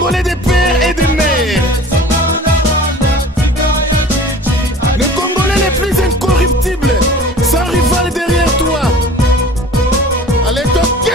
Congolais des pères et des mères. Les Congolais les plus incorruptibles, sans rival derrière toi. Allez, toquer!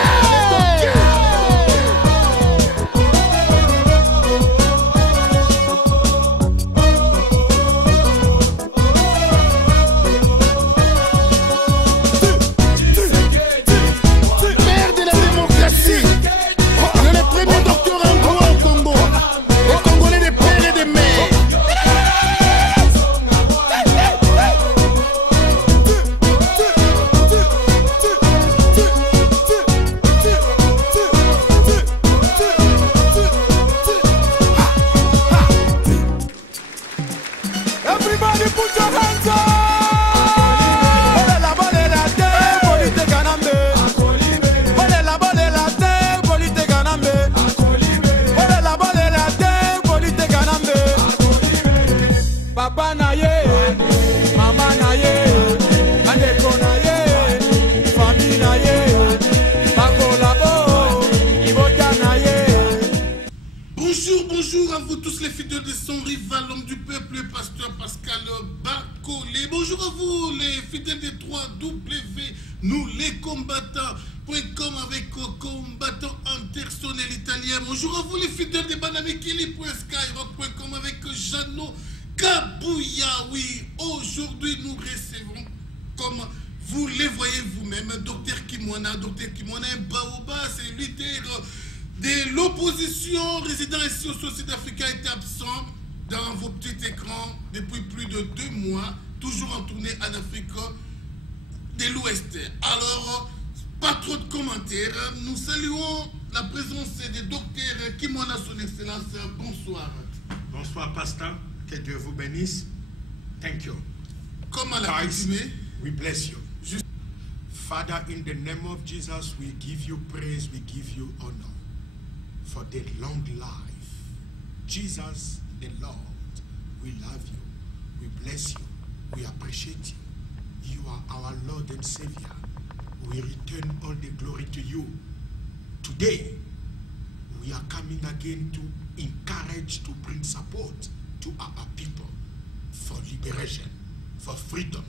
Everybody put your hands up! Papa na ye, mama na ye, andeko na ye, famille na ye, bakolabo, ibota na ye. Bonjour, bonjour à vous tous les fidèles de son rival, l'homme du peuple, le pasteur Pascal Bacolé. Bonjour à vous les fidèles des 3W, nous les combattants.com avec combattant intersonnel italien. Bonjour à vous les fidèles des banamekili.skyrock.com avec Jeannot Kabouya. Oui, aujourd'hui nous recevons, comme vous les voyez vous-même, Dr Kimwana. Dr Kimwana est Baoba, c'est leader de l'opposition résident ici au Sud-Africain, est absent dans vos petits écrans depuis plus de 2 mois, toujours en tournée en Afrique de l'Ouest. Alors, pas trop de commentaires, nous saluons la présence de Dr Kimwana, son excellence. Bonsoir. Bonsoir, pasteur. Que Dieu vous bénisse. Thank you. Comme à l'accoutumée, we bless you. Father, in the name of Jesus, we give you praise, we give you honor for the long life. Jesus, the Lord, we love you, we bless you, we appreciate you. You are our Lord and Savior. We return all the glory to you. Today, we are coming again to encourage, to bring support to our people for liberation, for freedom,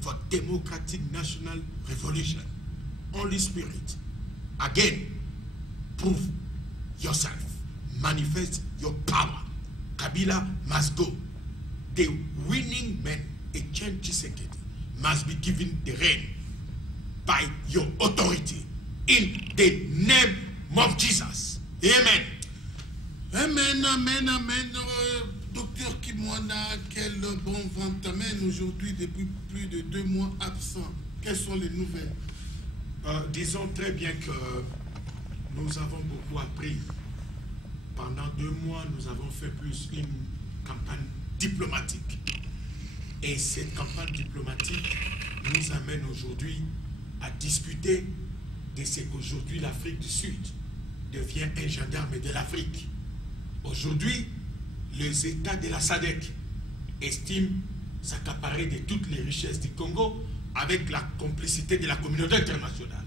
for democratic national revolution. Holy Spirit, again, prove yourself, manifest your power. Kabila must go. The winning man, Etienne Tshisekedi, must be given the reign by your authority in the name of Jesus. Amen. Amen, amen, amen. Docteur Kimwana, quel bon vent t'amène aujourd'hui depuis plus de 2 mois absent. Quelles sont les nouvelles? Disons très bien que nous avons beaucoup appris. Pendant 2 mois, nous avons fait plus une campagne diplomatique. Et cette campagne diplomatique nous amène aujourd'hui à discuter de ce qu'aujourd'hui l'Afrique du Sud devient un gendarme de l'Afrique. Aujourd'hui, les États de la SADC estiment s'accaparer de toutes les richesses du Congo avec la complicité de la communauté internationale.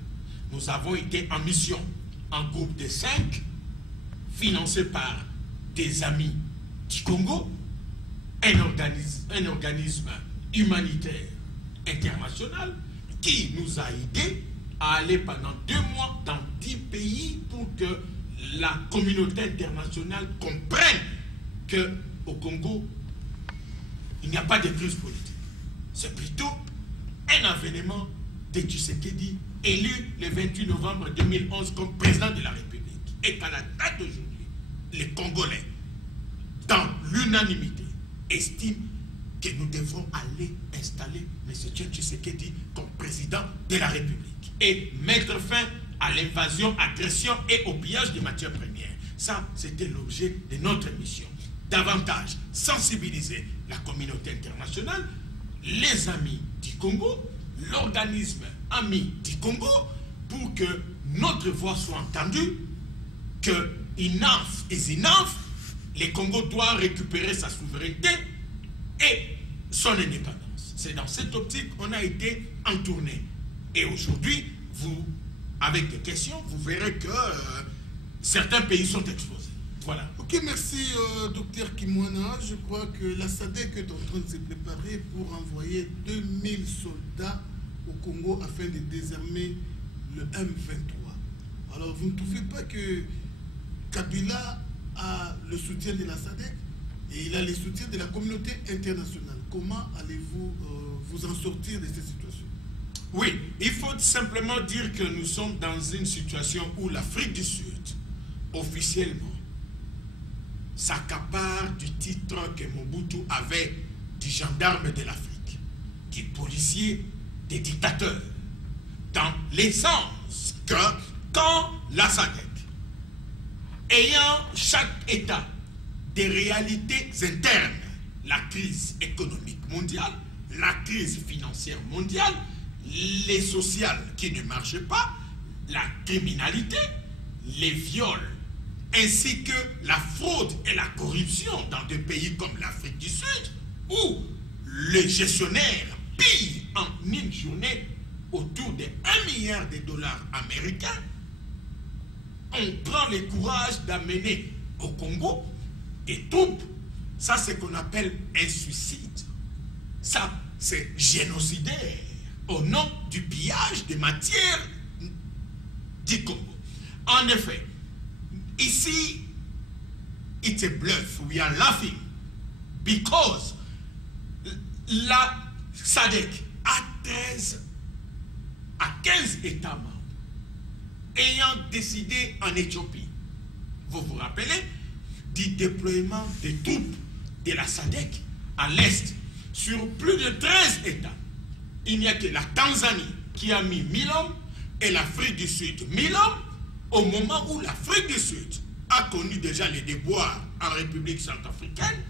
Nous avons été en mission en groupe de 5, financé par des amis du Congo, un organisme humanitaire international qui nous a aidés à aller pendant 2 mois dans 10 pays pour que la communauté internationale comprenne qu'au Congo, il n'y a pas de crise politique. C'est plutôt un avènement de Tshisekedi, élu le 28 novembre 2011 comme président de la République. Et qu'à la date d'aujourd'hui, les Congolais, dans l'unanimité, estiment que nous devons aller installer M. Tshisekedi comme président de la République et mettre fin à l'invasion, agression et au pillage des matières premières. Ça, c'était l'objet de notre mission. Davantage sensibiliser la communauté internationale, les amis du Congo, l'organisme ami du Congo, pour que notre voix soit entendue, que enough is enough, le Congo doit récupérer sa souveraineté et son indépendance. C'est dans cette optique qu'on a été en tournée. Et aujourd'hui, vous, avec des questions, vous verrez que certains pays sont exposés. Voilà. Ok, merci docteur Kimwana. Je crois que la SADC est en train de se préparer pour envoyer 2000 soldats au Congo afin de désarmer le M23. Alors vous ne trouvez pas que Kabila a le soutien de la SADC et il a le soutien de la communauté internationale? Comment allez-vous vous en sortir de cette situation? Oui, il faut simplement dire que nous sommes dans une situation où l'Afrique du Sud, officiellement, s'accapare du titre que Mobutu avait du gendarme de l'Afrique, du policier des dictateurs, dans le sens que quand la SADC, ayant chaque État des réalités internes, la crise économique mondiale, la crise financière mondiale, les sociales qui ne marchent pas, la criminalité, les viols, ainsi que la fraude et la corruption dans des pays comme l'Afrique du Sud, où les gestionnaires pillent en une journée autour de 1 milliard de dollars américains, on prend le courage d'amener au Congo des troupes. Ça, c'est ce qu'on appelle un suicide. Ça, c'est génocidaire au nom du pillage des matières du Congo. En effet, ici, it's a bluff. We are laughing because la SADC a 13 à 15 États membres ayant décidé en Éthiopie, vous vous rappelez, du déploiement des troupes de la SADC à l'Est sur plus de 13 États. Il n'y a que la Tanzanie qui a mis 1000 hommes et l'Afrique du Sud 1000 hommes au moment où l'Afrique du Sud a connu déjà les déboires en République centrafricaine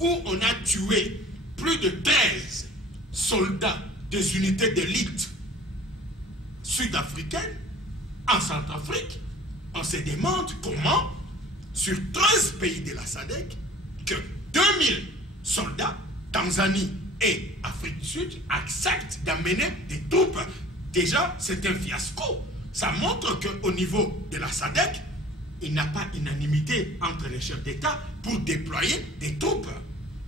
où on a tué plus de 13 soldats des unités d'élite sud-africaines en Centrafrique. On se demande comment, sur 13 pays de la SADC, que 2000 soldats, Tanzanie et Afrique du Sud, acceptent d'amener des troupes. Déjà, c'est un fiasco. Ça montre qu'au niveau de la SADC, il n'y a pas unanimité entre les chefs d'État pour déployer des troupes.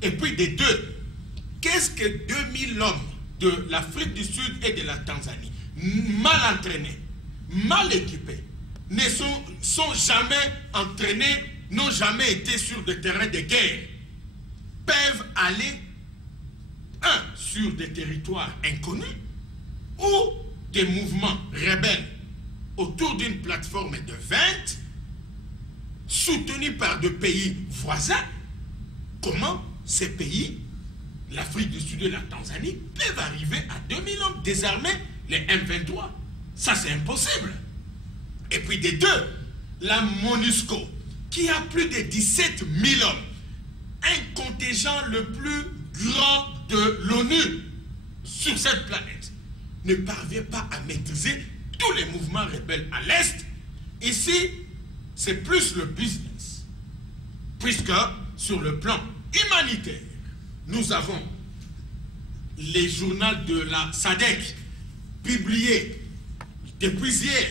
Et puis des deux, qu'est-ce que 2000 hommes de l'Afrique du Sud et de la Tanzanie, mal entraînés, mal équipés, ne sont jamais entraînés, n'ont jamais été sur des terrains de guerre, peuvent aller, sur des territoires inconnus, ou des mouvements rebelles autour d'une plateforme de 20, soutenus par des pays voisins. Comment ces pays, l'Afrique du Sud et la Tanzanie, peuvent arriver à 2000 hommes désarmer les M23? Ça, c'est impossible. Et puis des deux, la MONUSCO, qui a plus de 17 000 hommes, un contingent le plus grand de l'ONU sur cette planète, ne parvient pas à maîtriser tous les mouvements rebelles à l'Est. Ici, c'est plus le business. Puisque, sur le plan humanitaire, nous avons les journaux de la SADC publiés depuis hier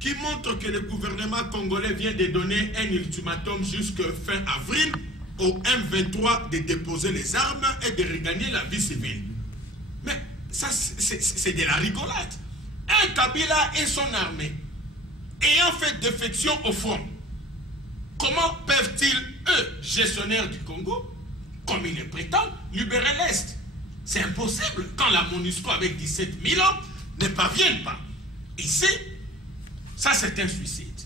qui montrent que le gouvernement congolais vient de donner un ultimatum jusqu'à fin avril au M23 de déposer les armes et de regagner la vie civile. Mais ça, c'est de la rigolade. Un Kabila et son armée ayant fait défection au front, comment peuvent-ils, eux, gestionnaires du Congo, comme ils le prétendent, libérer l'Est? C'est impossible quand la MONUSCO avec 17 000 hommes ne parviennent pas. Ici, ça c'est un suicide.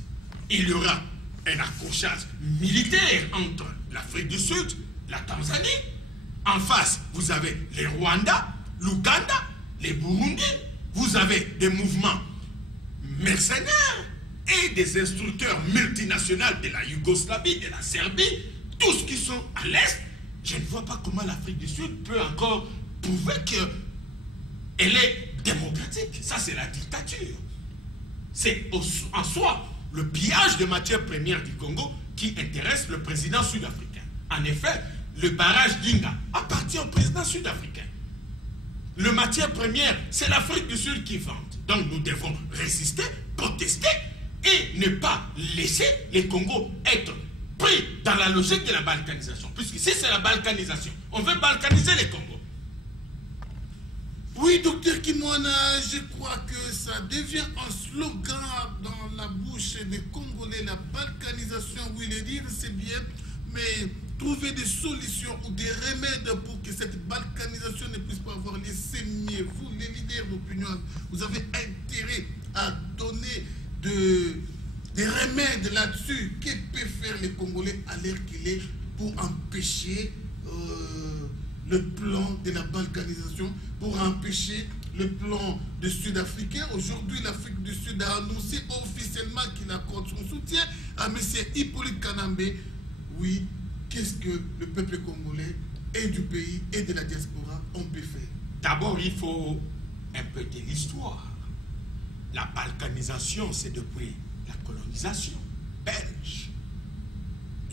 Il y aura un accrochage militaire entre l'Afrique du Sud, la Tanzanie. En face, vous avez les Rwanda, l'Ouganda, les Burundi. Vous avez des mouvements mercenaires et des instructeurs multinationaux de la Yougoslavie, de la Serbie, tous qui sont à l'Est. Je ne vois pas comment l'Afrique du Sud peut encore prouver qu'elle est démocratique. Ça, c'est la dictature. C'est en soi le pillage de matières premières du Congo qui intéresse le président sud-africain. En effet, le barrage d'Inga appartient au président sud-africain. Le matière première, c'est l'Afrique du Sud qui vend. Donc nous devons résister, protester et ne pas laisser les Congos être pris dans la logique de la balkanisation. Puisque si c'est la balkanisation, on veut balkaniser les Congos. Oui, docteur Kimwana, je crois que ça devient un slogan dans la bouche des Congolais. La balkanisation, oui, le dire, c'est bien, mais trouver des solutions ou des remèdes pour que cette balkanisation ne puisse pas avoir les sémiers. Vous, les leaders d'opinion, vous avez intérêt à donner des remèdes là-dessus. Que peut faire les Congolais à l'heure qu'il est pour empêcher le plan de la balkanisation, pour empêcher le plan de Sud-Africain? Aujourd'hui, l'Afrique du Sud a annoncé officiellement qu'il accorde son soutien à M. Hippolyte Kanambe. Oui, qu'est-ce que le peuple congolais et du pays et de la diaspora ont pu faire? D'abord, il faut un peu de l'histoire. La balkanisation, c'est depuis la colonisation belge.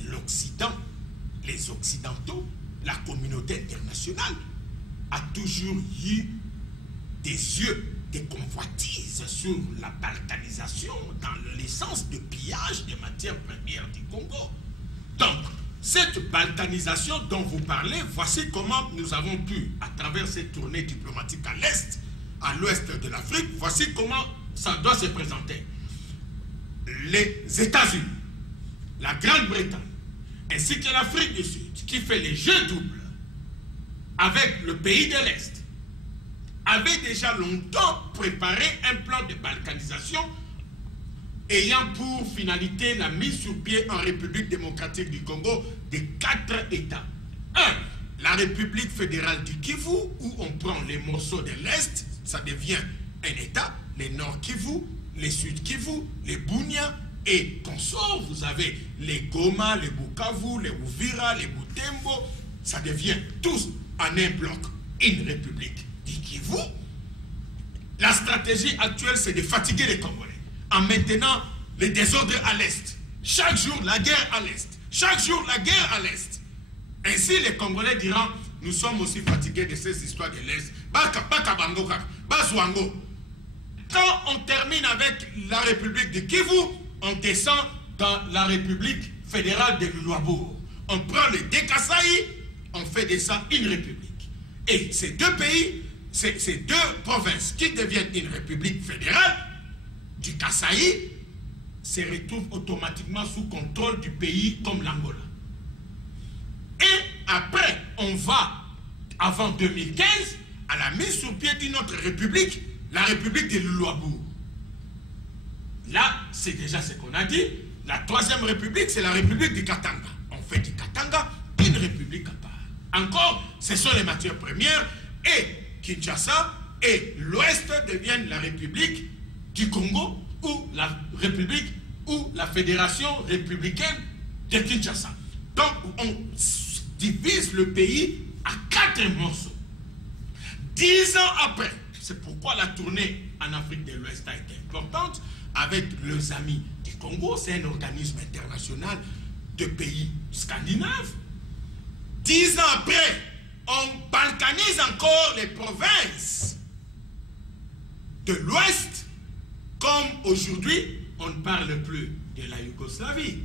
L'Occident, les Occidentaux, la communauté internationale a toujours eu des yeux, des convoitises sur la balkanisation dans l'essence de pillage des matières premières du Congo. Donc, cette balkanisation dont vous parlez, voici comment nous avons pu, à travers cette tournée diplomatique à l'Est, à l'Ouest de l'Afrique, voici comment ça doit se présenter. Les États-Unis, la Grande-Bretagne, ainsi que l'Afrique du Sud, qui fait les jeux doubles avec le pays de l'Est, avait déjà longtemps préparé un plan de balkanisation ayant pour finalité la mise sur pied en République démocratique du Congo de 4 États. 1. La République fédérale du Kivu, où on prend les morceaux de l'Est, ça devient un État, les Nord Kivu, les Sud Kivu, les Bunia et consorts. Vous avez les Goma, les Bukavu, les Uvira, les Butembo, ça devient tous en un bloc une République du Kivu. La stratégie actuelle, c'est de fatiguer les Congolais en maintenant les désordres à l'Est. Chaque jour, la guerre à l'Est. Chaque jour, la guerre à l'Est. Ainsi, les Congolais diront, nous sommes aussi fatigués de ces histoires de l'Est. Quand on termine avec la République de Kivu, on descend dans la République fédérale de Luabo. On prend le Dékasaï, on fait de ça une république. Et ces deux pays, ces deux provinces qui deviennent une république fédérale, du Kasaï, se retrouvent automatiquement sous contrôle du pays comme l'Angola. Et après, on va, avant 2015, à la mise sur pied d'une autre république, la république de Luabo. Là, c'est déjà ce qu'on a dit. La troisième république, c'est la république du Katanga. On fait du Katanga une république à part. Encore, ce sont les matières premières et Kinshasa et l'Ouest deviennent la république du Congo ou la république ou la fédération républicaine de Kinshasa. Donc, on divise le pays à 4 morceaux. 10 ans après, c'est pourquoi la tournée en Afrique de l'Ouest a été importante, avec les amis du Congo, c'est un organisme international de pays scandinaves. 10 ans après, on balkanise encore les provinces de l'Ouest, comme aujourd'hui, on ne parle plus de la Yougoslavie,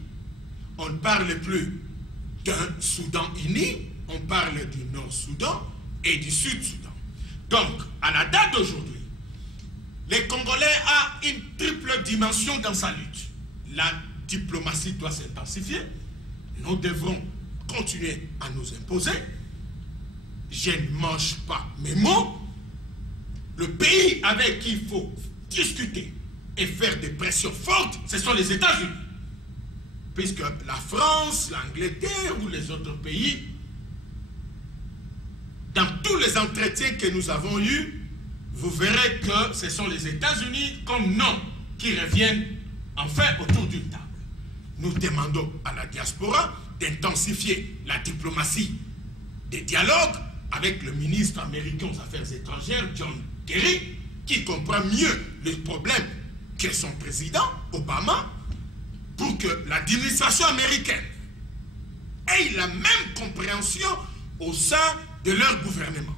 on ne parle plus d'un Soudan uni, on parle du Nord-Soudan et du Sud-Soudan. Donc, à la date d'aujourd'hui, les Congolais ont une triple dimension dans sa lutte. La diplomatie doit s'intensifier. Nous devrons continuer à nous imposer. Je ne mange pas mes mots. Le pays avec qui il faut discuter et faire des pressions fortes, ce sont les États-Unis. Puisque la France, l'Angleterre ou les autres pays, dans tous les entretiens que nous avons eus, vous verrez que ce sont les États-Unis comme nom qui reviennent enfin autour d'une table. Nous demandons à la diaspora d'intensifier la diplomatie des dialogues avec le ministre américain aux Affaires étrangères, John Kerry, qui comprend mieux les problèmes que son président, Obama, pour que l'administration américaine ait la même compréhension au sein de leur gouvernement.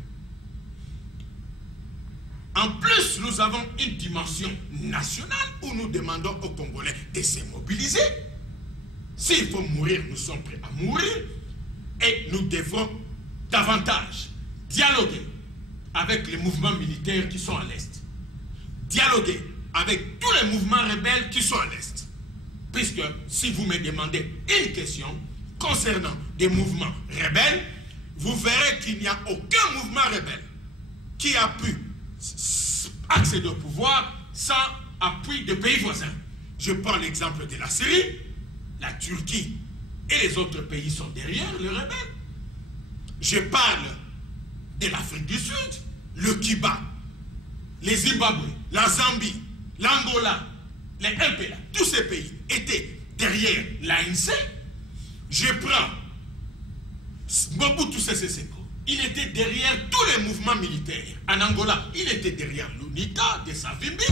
En plus, nous avons une dimension nationale où nous demandons aux Congolais de se mobiliser. S'il faut mourir, nous sommes prêts à mourir. Et nous devrons davantage dialoguer avec les mouvements militaires qui sont à l'Est. Dialoguer avec tous les mouvements rebelles qui sont à l'Est. Puisque si vous me demandez une question concernant des mouvements rebelles, vous verrez qu'il n'y a aucun mouvement rebelle qui a pu accéder au pouvoir sans appui de pays voisins. Je prends l'exemple de la Syrie, la Turquie et les autres pays sont derrière les rebelles. Je parle de l'Afrique du Sud, le Cuba, les Zimbabwe, la Zambie, l'Angola, les MPLA, tous ces pays étaient derrière l'ANC. Je prends Mobutu Sese Seko, il était derrière tous les mouvements militaires. En Angola, il était derrière l'UNITA de Savimbi.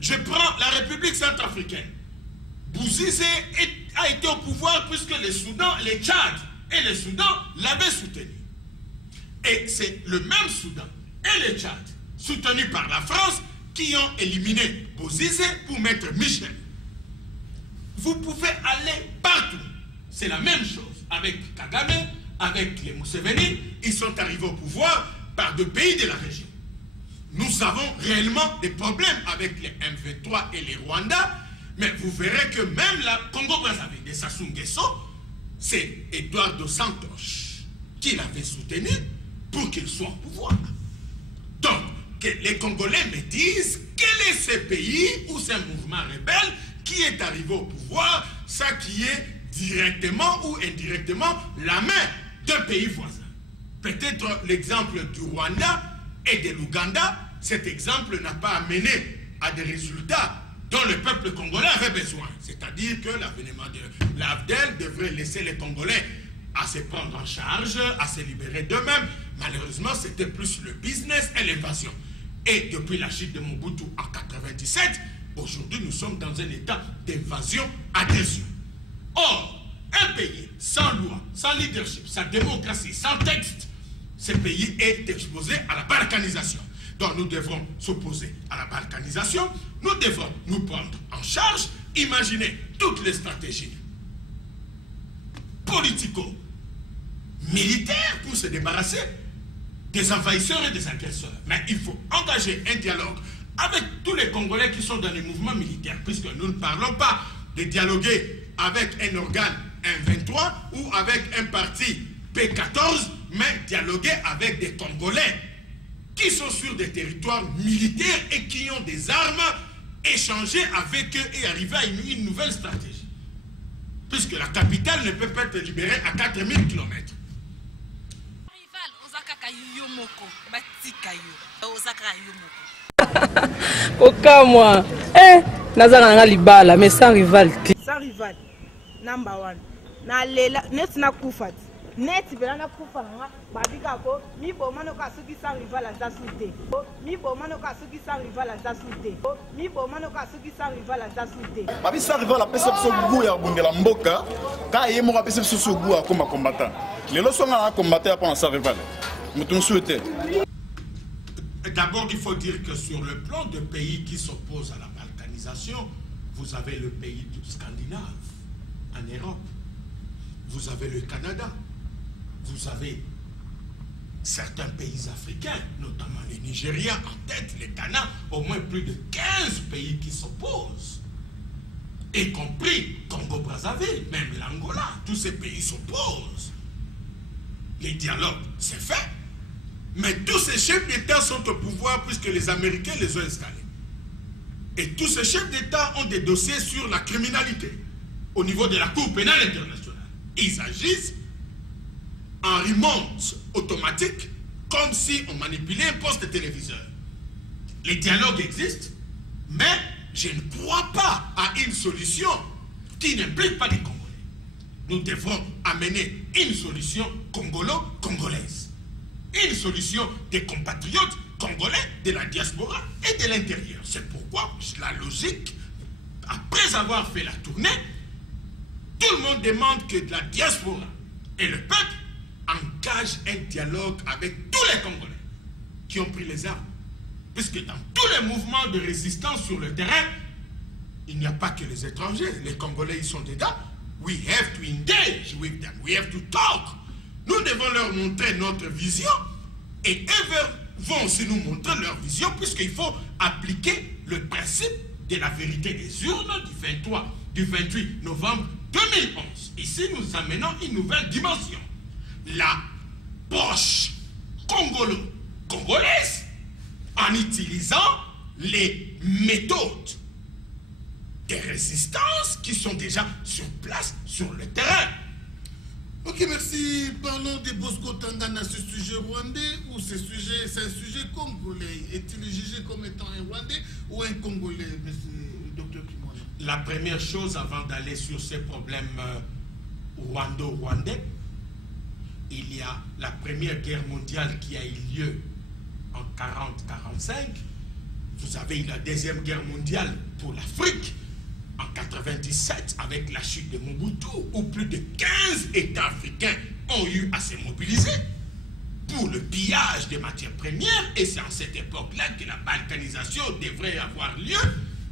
Je prends la République centrafricaine. Bouzize a été au pouvoir puisque le Soudan, les Tchad et le Soudan l'avaient soutenu. Et c'est le même Soudan et le Tchad, soutenus par la France, qui ont éliminé Bouzize pour mettre Michel. Vous pouvez aller partout. C'est la même chose avec Kagame, avec les Museveni. Ils sont arrivés au pouvoir par deux pays de la région. Nous avons réellement des problèmes avec les M23 et les Rwandais, mais vous verrez que même la Congo-Brazzaville de Sassou Nguesso, c'est Eduardo Santos qui l'avait soutenu pour qu'il soit au pouvoir. Donc, que les Congolais me disent quel est ce pays ou ce mouvement rebelle qui est arrivé au pouvoir, ça qui est directement ou indirectement la main d'un pays voisin. Peut-être l'exemple du Rwanda et de l'Ouganda, cet exemple n'a pas amené à des résultats dont le peuple congolais avait besoin. C'est-à-dire que l'avènement de l'AFDEL devrait laisser les Congolais à se prendre en charge, à se libérer d'eux-mêmes. Malheureusement, c'était plus le business et l'évasion. Et depuis la chute de Mobutu en 1997, aujourd'hui nous sommes dans un état d'invasion-agression. Or, un pays sans loi, sans leadership, sans démocratie, sans texte, ce pays est exposé à la balkanisation. Donc nous devrons s'opposer à la balkanisation, nous devrons nous prendre en charge, imaginer toutes les stratégies politico-militaires pour se débarrasser des envahisseurs et des agresseurs. Mais il faut engager un dialogue avec tous les Congolais qui sont dans les mouvements militaires, puisque nous ne parlons pas de dialoguer avec un organe M23 ou avec un parti P14, mais dialoguer avec des Congolais qui sont sur des territoires militaires et qui ont des armes, échanger avec eux et arriver à une nouvelle stratégie. Puisque la capitale ne peut pas être libérée à 4000 km. Okamwa, nazanga nga libala, mais sans rival. Sans rival, number one. Na lela, net na kufat. Net bela na kufa nga, babika ko, mi bomano ka suki sans rival za soute. Mi bomano ka suki sans rival za soute. Mi bomano ka suki sans rival za soute. Babi sans rival a pesa biso goût ya bundela mboka, ka ye mo ka pesa biso goût ya comme combattant. Les leçons à combattre après sans rival. Mutum souhaité. D'abord, il faut dire que sur le plan de pays qui s'opposent à la balkanisation, vous avez le pays scandinave en Europe, vous avez le Canada, vous avez certains pays africains, notamment le Nigeria en tête, le Ghana, au moins plus de 15 pays qui s'opposent, y compris Congo-Brazzaville, même l'Angola, tous ces pays s'opposent. Les dialogues, c'est fait. Mais tous ces chefs d'État sont au pouvoir puisque les Américains les ont installés. Et tous ces chefs d'État ont des dossiers sur la criminalité au niveau de la Cour pénale internationale. Ils agissent en remonte automatique comme si on manipulait un poste de téléviseur. Les dialogues existent, mais je ne crois pas à une solution qui n'implique pas les Congolais. Nous devrons amener une solution congolo-congolaise. Une solution des compatriotes congolais de la diaspora et de l'intérieur. C'est pourquoi la logique, après avoir fait la tournée, tout le monde demande que la diaspora et le peuple engagent un dialogue avec tous les Congolais qui ont pris les armes. Puisque dans tous les mouvements de résistance sur le terrain, il n'y a pas que les étrangers. Les Congolais, ils sont dedans. we have to engage with them. We have to talk. Nous devons leur montrer notre vision et eux vont aussi nous montrer leur vision puisqu'il faut appliquer le principe de la vérité des urnes du 28 novembre 2011. Ici, nous amenons une nouvelle dimension. La poche congolaise en utilisant les méthodes de résistance qui sont déjà sur place, sur le terrain. Ok, merci. Parlons de Bosco Tangana, ce sujet rwandais ou c'est un sujet congolais? Est-il jugé comme étant un rwandais ou un congolais, monsieur le docteur Kimwana? La première chose, avant d'aller sur ces problèmes rwando-rwandais, il y a la première guerre mondiale qui a eu lieu en 40-45. Vous avez eu la deuxième guerre mondiale pour l'Afrique en 97 avec la chute de Mobutu, où plus de 15 États africains ont eu à se mobiliser pour le pillage des matières premières. Et c'est en cette époque-là que la balkanisation devrait avoir lieu.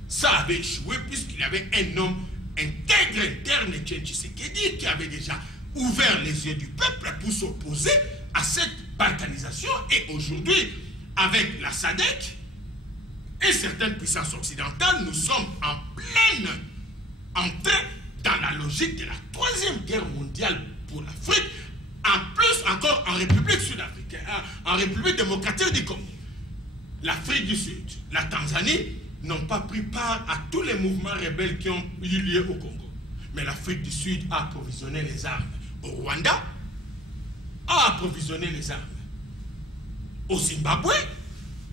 Ça avait échoué puisqu'il y avait un homme intègre interne, Etienne Tshisekedi, qui avait déjà ouvert les yeux du peuple pour s'opposer à cette balkanisation. Et aujourd'hui, avec la SADC et certaines puissances occidentales, nous sommes en pleine entrée dans la logique de la troisième guerre mondiale pour l'Afrique, en plus encore en République sud-africaine, en République démocratique du Congo. L'Afrique du Sud, la Tanzanie n'ont pas pris part à tous les mouvements rebelles qui ont eu lieu au Congo. Mais l'Afrique du Sud a approvisionné les armes. Au Rwanda, a approvisionné les armes. Au Zimbabwe,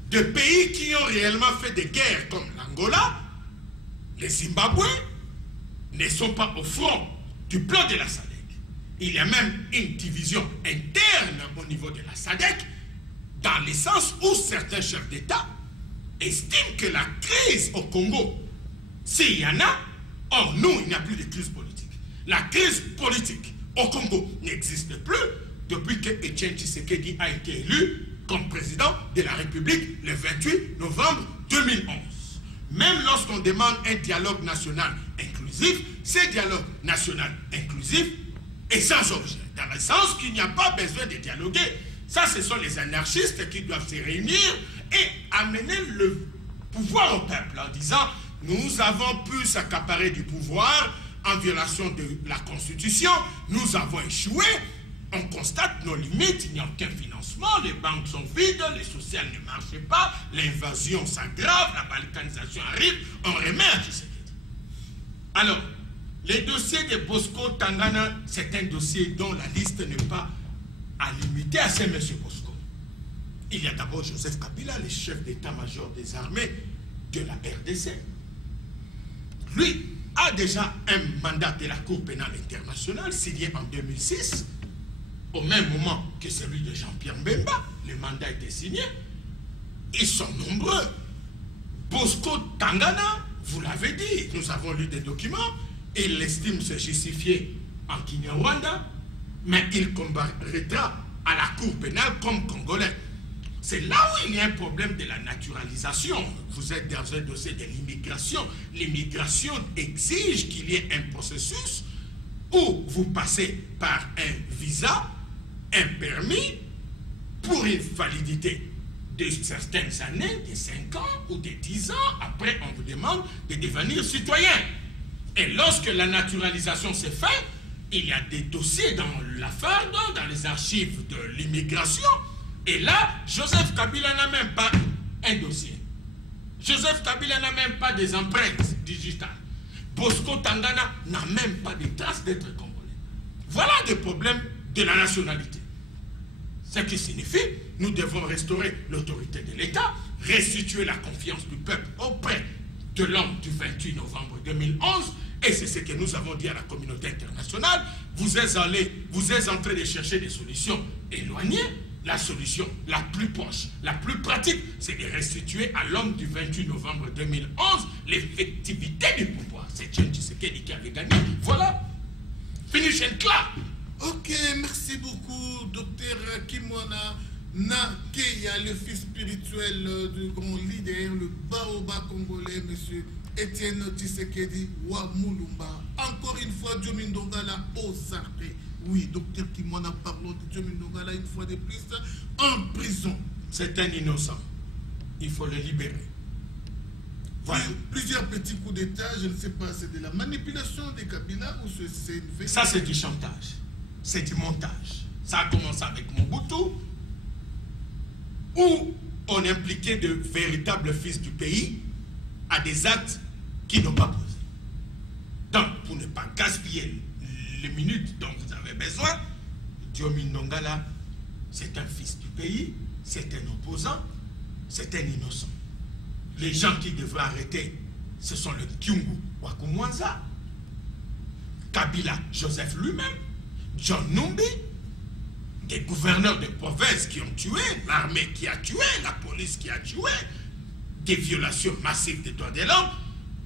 de pays qui ont réellement fait des guerres comme l'Angola, les Zimbabwe ne sont pas au front du plan de la SADC. Il y a même une division interne au niveau de la SADC, dans le sens où certains chefs d'État estiment que la crise au Congo, s'il y en a, or nous, il n'y a plus de crise politique. La crise politique au Congo n'existe plus depuis que Etienne Tshisekedi a été élu comme président de la République le 28 novembre 2011. Même lorsqu'on demande un dialogue national inclusif, ce dialogue national inclusif est sans objet, dans le sens qu'il n'y a pas besoin de dialoguer. Ça, ce sont les anarchistes qui doivent se réunir et amener le pouvoir au peuple en disant « Nous avons pu s'accaparer du pouvoir en violation de la Constitution, nous avons échoué, on constate nos limites, il n'y a aucun financement, les banques sont vides, les sociales ne marchent pas, l'invasion s'aggrave, la balkanisation arrive, on remet. Alors, les dossiers de Bosco Tangana, c'est un dossier dont la liste n'est pas à limiter à ces messieurs Bosco. Il y a d'abord Joseph Kabila, le chef d'état-major des armées de la RDC. Lui a déjà un mandat de la Cour pénale internationale signé en 2006, au même moment que celui de Jean-Pierre Mbemba. Le mandat était signé. Ils sont nombreux. Bosco Tangana, vous l'avez dit, nous avons lu des documents, il estime se justifier en Kinyarwanda, mais il comparaîtra à la Cour pénale comme Congolais. C'est là où il y a un problème de la naturalisation. Vous êtes dans un dossier de l'immigration. L'immigration exige qu'il y ait un processus où vous passez par un visa, un permis, pour une validité de certaines années, de 5 ans ou de 10 ans. Après, on vous demande de devenir citoyen. Et lorsque la naturalisation s'est faite, il y a des dossiers dans l'affaire, dans les archives de l'immigration. Et là, Joseph Kabila n'a même pas un dossier. Joseph Kabila n'a même pas des empreintes digitales. Bosco Tangana n'a même pas de traces d'être congolais. Voilà des problèmes de la nationalité. Ce qui signifie, nous devons restaurer l'autorité de l'État, restituer la confiance du peuple auprès de l'homme du 28 novembre 2011, et c'est ce que nous avons dit à la communauté internationale. Vous êtes en train de chercher des solutions éloignées. La solution la plus proche, la plus pratique, c'est de restituer à l'homme du 28 novembre 2011 l'effectivité du pouvoir. C'est Etienne Tshisekedi qui avait gagné. Voilà. Finish and clap. Ok, merci beaucoup, docteur Kimwana Nakeya, le fils spirituel du grand leader, le baobab congolais, monsieur Etienne Tshisekedi wa Mulumba. Encore une fois, Diomi Ndongala au Sarté. Oui, docteur Kimwana, parlons de Diomi Ndongala une fois de plus en prison. C'est un innocent. Il faut le libérer. Voilà. Plusieurs petits coups d'État, je ne sais pas, c'est de la manipulation des Kabila ou c'est une... Ça, c'est du chantage. C'est du montage. Ça a commencé avec Mobutu, où on impliquait de véritables fils du pays à des actes qui n'ont pas posé. Donc, pour ne pas gaspiller les minutes dont vous avez besoin, Diomi Ndongala, c'est un fils du pays, c'est un opposant, c'est un innocent. Les gens qui devraient arrêter, ce sont le Kyungu Wakumwanza, Kabila Joseph lui-même, John Numbi, des gouverneurs de province qui ont tué, l'armée qui a tué, la police qui a tué, des violations massives des droits de l'homme.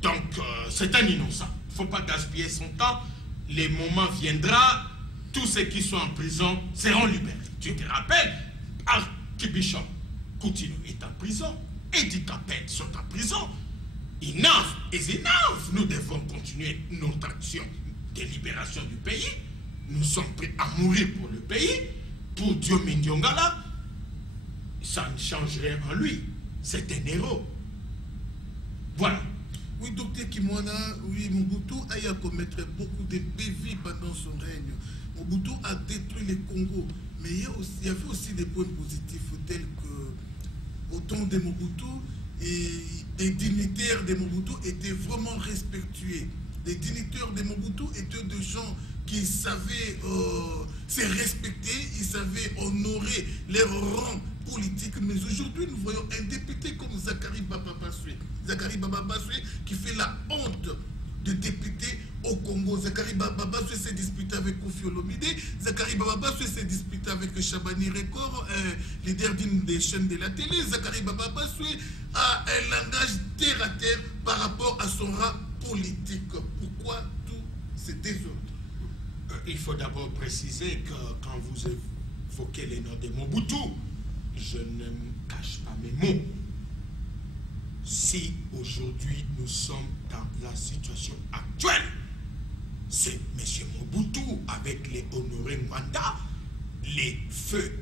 Donc, c'est un innocent. Il ne faut pas gaspiller son temps. Les moments viendra, tous ceux qui sont en prison seront libérés. Tu te rappelles, Archbishop Coutinho est en prison, Edi Kapet sont en prison. Enough is enough. Nous devons continuer notre action de libération du pays. Nous sommes prêts à mourir pour le pays. Pour Diomi Ndongala, ça ne change rien en lui. C'est un héros. Voilà. Oui, docteur Kimwana, oui, Mobutu a eu à commettre beaucoup de bévis pendant son règne. Mobutu a détruit le Congo. Mais il y avait aussi des points positifs tels que, au temps de Mobutu, les dignitaires de Mobutu étaient vraiment respectueux. Les dignitaires de Mobutu étaient des gens qui savaient se respecter, ils savaient honorer leur rang politique. Mais aujourd'hui, nous voyons un député comme Zakari Baba Bassoué. Zakari Baba Bassoué qui fait la honte de député au Congo. Zakari Baba Bassoué s'est disputé avec Kofi Olomide. Zakari Baba Bassoué s'est disputé avec Chabani Record, leader d'une des chaînes de la télé. Zakari Baba Bassoué a un langage terre à terre par rapport à son rang politique. Pourquoi tout ce désordre? Il faut d'abord préciser que quand vous évoquez les noms de Mobutu, je ne me cache pas mes mots. Si aujourd'hui nous sommes dans la situation actuelle, c'est M. Mobutu avec les Honoré Mwanda, les feux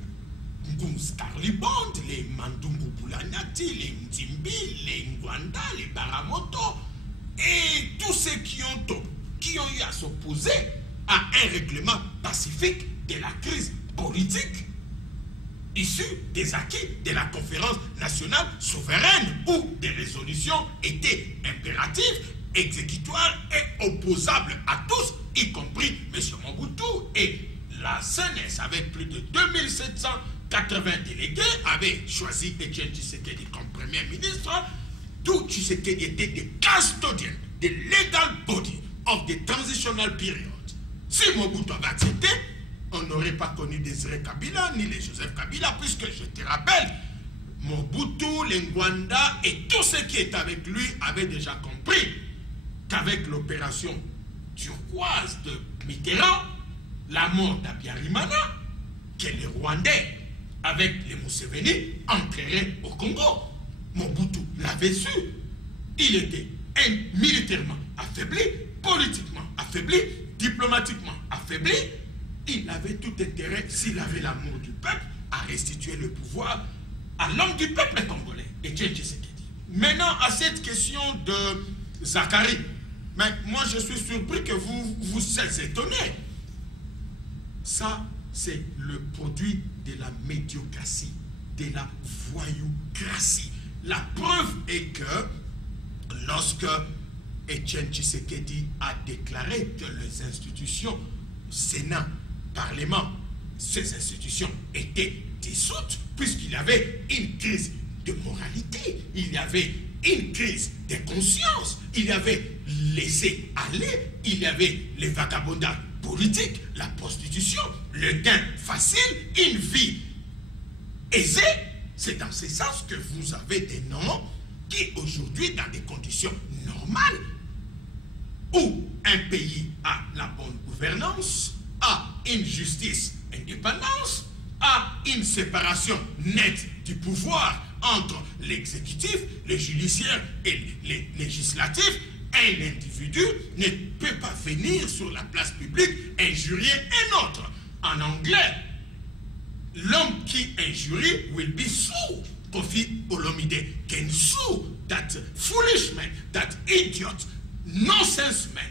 Ngums Karlibond, les Mandungu Boulanyati, les Mzimbi, les Ngwanda, les Baramoto, et tous ceux qui ont eu à s'opposer à un règlement pacifique de la crise politique issue des acquis de la conférence nationale souveraine où des résolutions étaient impératives, exécutoires et opposables à tous, y compris M. Mobutu et la CNES avec plus de 2780 délégués avait choisi Etienne Tshisekedi comme Premier ministre. Tout Tshisekedi était des custodians, des legal body of the transitional period. Si Mobutu avait accepté, on n'aurait pas connu Désiré Kabila ni les Joseph Kabila, puisque je te rappelle, Mobutu, les Ngwanda et tous ceux qui étaient avec lui avaient déjà compris qu'avec l'opération turquoise de Mitterrand, la mort d'Abiyarimana, que les Rwandais, avec les Museveni, entreraient au Congo. Mobutu l'avait su. Il était militairement affaibli, politiquement affaibli, diplomatiquement affaibli. Il avait tout intérêt, s'il avait l'amour du peuple, à restituer le pouvoir à l'homme du peuple congolais, Etienne Tshisekedi. Maintenant, à cette question de Zakari, mais moi je suis surpris que vous êtes étonné. Ça, c'est le produit de la médiocratie, de la voyoucratie. La preuve est que lorsque Etienne Tshisekedi a déclaré que les institutions, Sénat, Parlement, ces institutions étaient dissoutes, puisqu'il y avait une crise de moralité, il y avait une crise de conscience, il y avait laissé aller, il y avait les vagabondages politiques, la prostitution, le gain facile, une vie aisée. C'est dans ce sens que vous avez des noms qui aujourd'hui, dans des conditions normales, où un pays a la bonne gouvernance, a une justice indépendante, a une séparation nette du pouvoir entre l'exécutif, le judiciaire et les législatifs. Un individu ne peut pas venir sur la place publique injurier un autre. En anglais, l'homme qui injurie will be sued. Kofi Olomide can sue that foolish man, that idiot, nonsense man.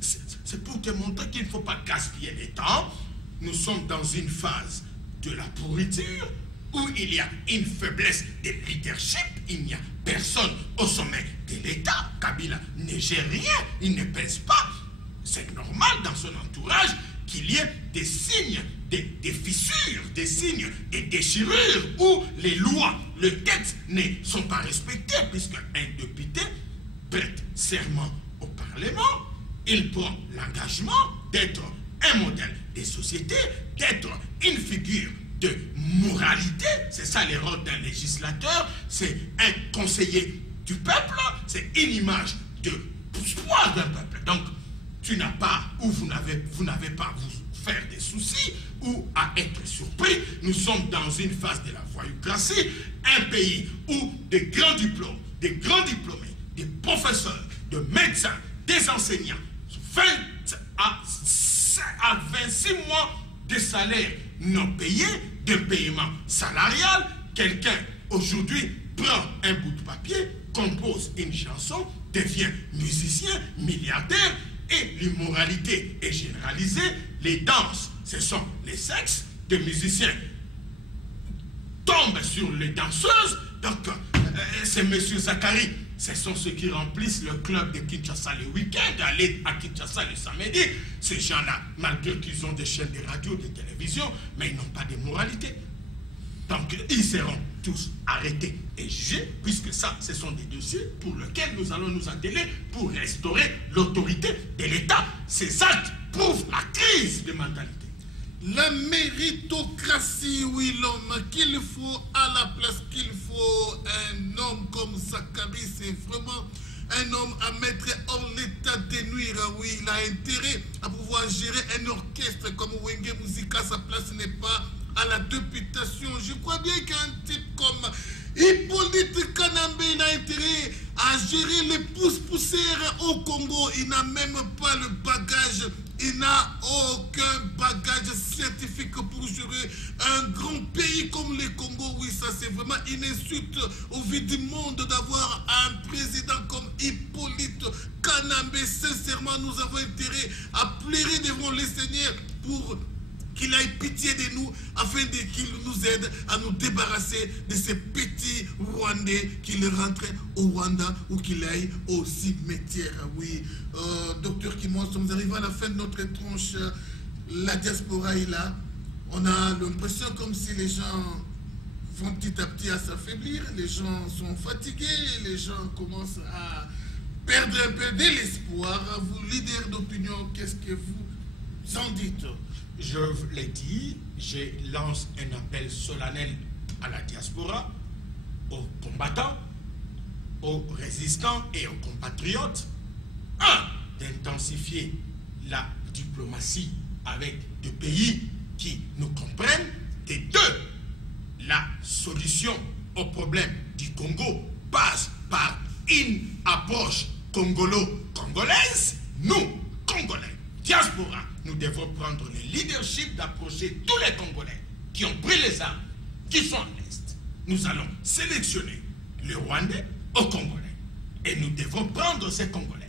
C'est pour te montrer qu'il ne faut pas gaspiller le temps. Nous sommes dans une phase de la pourriture où il y a une faiblesse de leadership. Il n'y a personne au sommet de l'État. Kabila ne gère rien, il ne pèse pas. C'est normal dans son entourage qu'il y ait des signes, des fissures, des signes, des déchirures où les lois, les textes ne sont pas respectés, puisque un député prête serment au Parlement, il prend l'engagement d'être un modèle de société, d'être une figure de moralité. C'est ça le rôle d'un législateur, c'est un conseiller du peuple, c'est une image de espoir d'un peuple. Donc, tu n'as pas, ou vous n'avez pas à vous faire des soucis ou à être surpris. Nous sommes dans une phase de la voyoucratie, un pays où des grands diplômés, des professeurs, des médecins, des enseignants, 20 à 26 mois de salaire non payé, de paiement salarial. Quelqu'un aujourd'hui prend un bout de papier, compose une chanson, devient musicien, milliardaire, et l'immoralité est généralisée. Les danses, ce sont les sexes de musiciens tombent sur les danseuses. Donc, c'est M. Zachary, ce sont ceux qui remplissent le club de Kinshasa le week-end, aller à Kinshasa le samedi. Ces gens-là, malgré qu'ils ont des chaînes de radio, de télévision, mais ils n'ont pas de moralité. Donc, ils seront tous arrêtés et jugés, puisque ça, ce sont des dossiers pour lesquels nous allons nous atteler pour restaurer l'autorité de l'État. Ces actes prouvent la crise de mentalité. La méritocratie, oui, l'homme qu'il faut à la place qu'il faut. Un homme comme Zachary, c'est vraiment un homme à mettre hors l'état de nuire. Oui, il a intérêt à pouvoir gérer un orchestre comme Wenge Musica. Sa place n'est pas à la députation. Je crois bien qu'un type comme Hippolyte Kanambe, il a intérêt à gérer les pouces-poussières au Congo. Il n'a même pas le bagage. Il n'a aucun bagage scientifique pour gérer un grand pays comme le Congo. Oui, ça c'est vraiment une insulte au vu du monde d'avoir un président comme Hippolyte Kanambe. Sincèrement, nous avons intérêt à pleurer devant le Seigneur pour qu'il ait pitié de nous, afin qu'il nous aide à nous débarrasser de ces petits Rwandais, qu'il rentre au Rwanda ou qu'il aille au cimetière. Oui, docteur Kimon, nous sommes arrivés à la fin de notre tranche. La diaspora est là. On a l'impression comme si les gens vont petit à petit à s'affaiblir. Les gens sont fatigués, les gens commencent à perdre un peu de l'espoir. Vous, leader d'opinion, qu'est-ce que vous en dites? Je l'ai dit, je lance un appel solennel à la diaspora, aux combattants, aux résistants et aux compatriotes. 1. D'intensifier la diplomatie avec des pays qui nous comprennent. Et 2. La solution au problème du Congo passe par une approche congolo-congolaise. Nous, Congolais, diaspora, nous devons prendre le leadership d'approcher tous les Congolais qui ont pris les armes, qui sont à l'Est. Nous allons sélectionner les Rwandais aux Congolais. Et nous devons prendre ces Congolais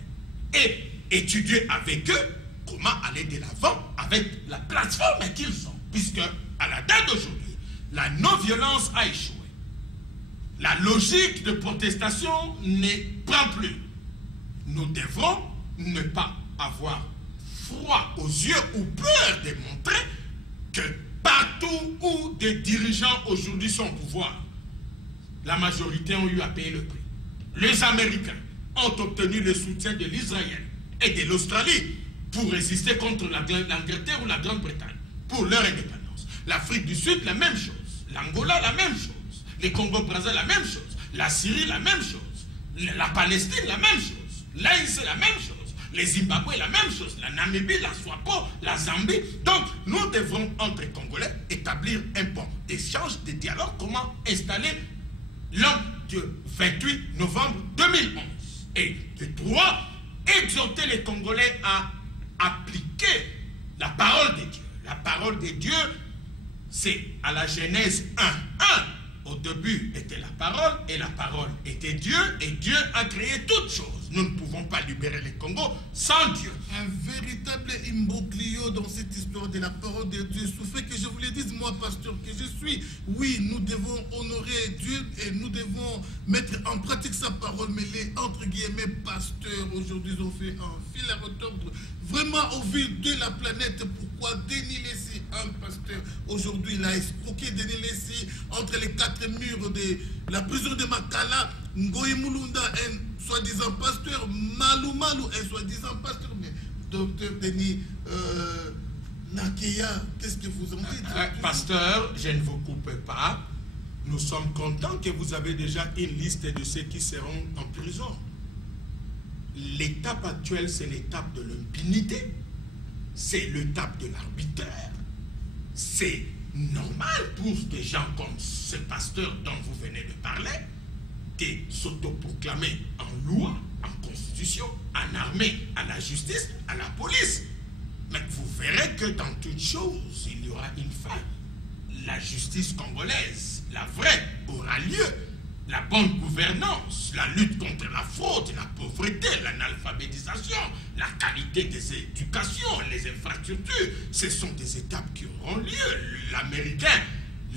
et étudier avec eux comment aller de l'avant avec la plateforme qu'ils sont. Puisque, à la date d'aujourd'hui, la non-violence a échoué. La logique de protestation ne prend plus. Nous devrons ne pas avoir froid aux yeux ou peur de montrer que partout où des dirigeants aujourd'hui sont au pouvoir, la majorité ont eu à payer le prix. Les Américains ont obtenu le soutien de l'Israël et de l'Australie pour résister contre l'Angleterre ou la Grande-Bretagne pour leur indépendance. L'Afrique du Sud, la même chose. L'Angola, la même chose. Les Congo-Brazza, la même chose. La Syrie, la même chose. La Palestine, la même chose. L'Aïs, la même chose. Les Zimbabwe, la même chose. La Namibie, la Swapo, la Zambie. Donc, nous devrons, entre Congolais, établir un pont d'échange, de dialogue, comment installer l'an du 28 novembre 2011. Et de 3, exhorter les Congolais à appliquer la parole de Dieu. La parole de Dieu, c'est à la Genèse 1.1. Au début était la parole, et la parole était Dieu, et Dieu a créé toutes choses. Nous ne pouvons pas libérer le Congo sans Dieu. Un véritable imbroglio dans cette histoire de la parole de Dieu. Souffrez que je vous le dise, moi, pasteur, que je suis. Oui, nous devons honorer Dieu et nous devons mettre en pratique sa parole. Mais les, entre guillemets, pasteurs, aujourd'hui, ont fait un fil à retordre. Vraiment, au vu de la planète, pourquoi Denis Lessi, un pasteur, aujourd'hui, il a escroqué Denis Lessi entre les 4 murs de la prison de Makala, Ngoï Mulunda, un soi-disant pasteur, Malou Malou, un soi-disant pasteur. Mais docteur Denis Nakeya, qu'est-ce que vous en dites? Pasteur, je ne vous coupe pas. Nous sommes contents que vous avez déjà une liste de ceux qui seront en prison. L'étape actuelle, c'est l'étape de l'impunité. C'est l'étape de l'arbitraire. C'est normal pour des gens comme ce pasteur dont vous venez de parler de s'autoproclamer en loi, en constitution, en armée, à la justice, à la police. Mais vous verrez que dans toute chose, il y aura une fin. La justice congolaise, la vraie, aura lieu. La bonne gouvernance, la lutte contre la fraude, la pauvreté, l'analphabétisation, la qualité des éducations, les infrastructures, ce sont des étapes qui auront lieu. L'Américain,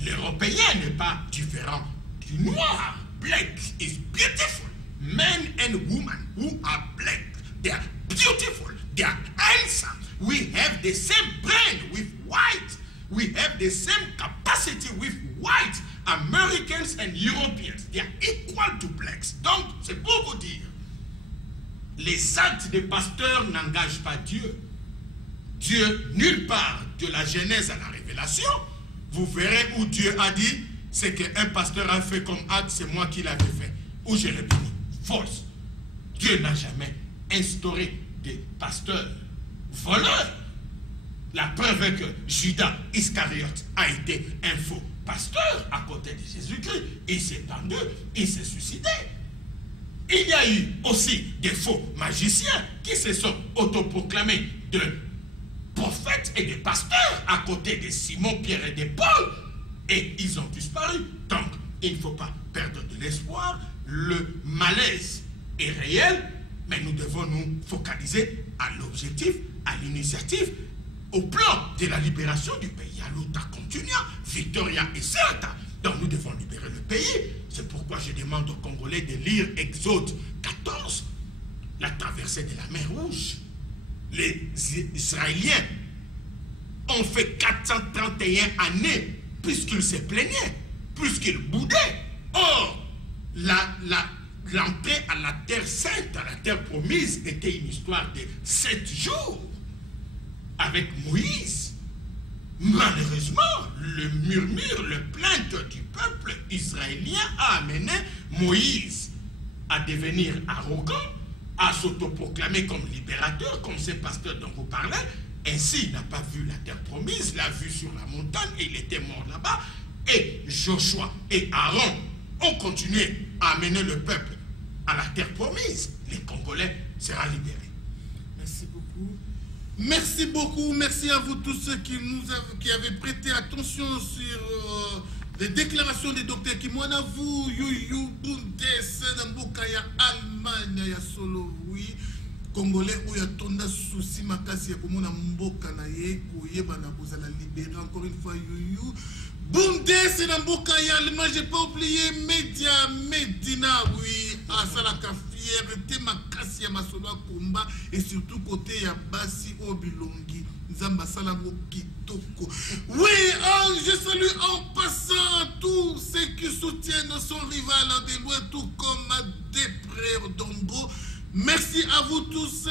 l'Européen n'est pas différent du noir. Black is beautiful. Men and women who are black, they are beautiful, they are handsome. We have the same brain with white. We have the same capacity with white. Americans and Europeans, they are equal to blacks. Donc, c'est pour vous dire, les actes des pasteurs n'engagent pas Dieu. Dieu, nulle part, de la Genèse à la Révélation, vous verrez où Dieu a dit, c'est qu'un pasteur a fait comme acte, c'est moi qui l'avais fait. Ou je l'ai puni. False. Dieu n'a jamais instauré des pasteurs voleurs. La preuve est que Judas Iscariote a été un faux pasteur à côté de Jésus-Christ. Il s'est pendu, il s'est suicidé. Il y a eu aussi des faux magiciens qui se sont autoproclamés de prophètes et de pasteurs à côté de Simon, Pierre et de Paul. Et ils ont disparu. Donc, il ne faut pas perdre de l'espoir. Le malaise est réel, mais nous devons nous focaliser à l'objectif, à l'initiative, au plan de la libération du pays. À l'outa continua, Victoria est certa. Donc nous devons libérer le pays. C'est pourquoi je demande aux Congolais de lire Exode 14, la traversée de la mer Rouge. Les Israéliens ont fait 431 années puisqu'ils se plaignaient, puisqu'ils boudaient. Or, l'entrée à la terre sainte, à la terre promise, était une histoire de 7 jours. Avec Moïse, malheureusement, le murmure, le plainte du peuple israélien a amené Moïse à devenir arrogant, à s'autoproclamer comme libérateur, comme ces pasteurs dont vous parlez. Ainsi, il n'a pas vu la terre promise, l'a vu sur la montagne et il était mort là-bas. Et Joshua et Aaron ont continué à amener le peuple à la terre promise. Les Congolais seront libérés. Merci beaucoup. Merci beaucoup. Merci à vous tous ceux qui avez prêté attention sur les déclarations des docteurs Kimwana. Vous, Yuyu, Bundes, Namboka, ya Allemagne, ya Solo, oui. Congolais, où il y a tonda souci, makasi, ya komona mboka na ye, koyeba na kozala libéré. Encore une fois, Yuyu. Bundes, Namboka, ya Allemagne, j'ai pas oublié Medina, oui. Asalaka fierté, makasi, ya masolo komba, et surtout côté ya basi obilongi. Nzamba salango kitoko. Oui, je salue en passant tous ceux qui soutiennent son rival de loin, tout comme Desprez Dombo. Merci à vous tous.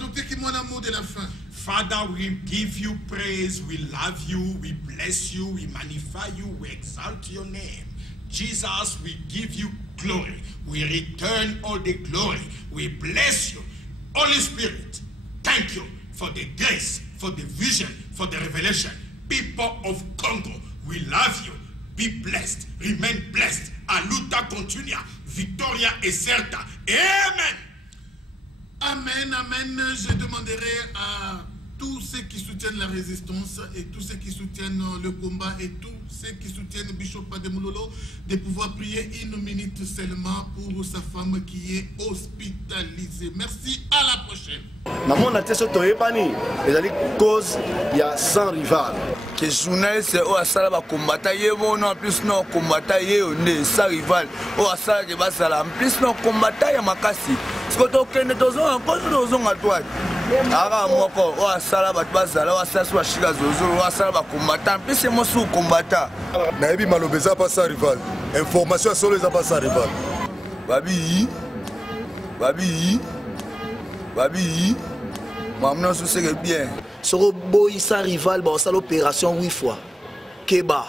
Docteur Kimwana, mot de la fin. Father, we give you praise, we love you, we bless you, we magnify you, we exalt your name. Jesus, we give you glory. We return all the glory. We bless you. Holy Spirit, thank you for the grace, for the vision, for the revelation. People of Congo, we love you. Be blessed, remain blessed. A luta continua, victoria est certa. Amen. Amen, amen. Je demanderai à tous ceux qui soutiennent la résistance et tous ceux qui soutiennent le combat et tous ceux qui soutiennent Bishop Pademololo de pouvoir prier une minute seulement pour sa femme qui est hospitalisée. Merci, à la prochaine. Namon a testé Toyepani, et à cause il y a 100 rivales. Que journaliste au asala ba combattant yebo non plus non combattant yeo ne sa rival au asala ke basala en plus non combattant ya makasi. Ce que to kende tozo encore tozo ngatwa. Ara moko o asala ba basala o asala so shika zozo o asala ba combattant plus c'est mo sou combattant. Na ebi malobeza pas sa rival. Information sur les pas sa rival. Babi Maman sou c'est bien. Soro boy sa rival ba osala opération 8 fois. Keba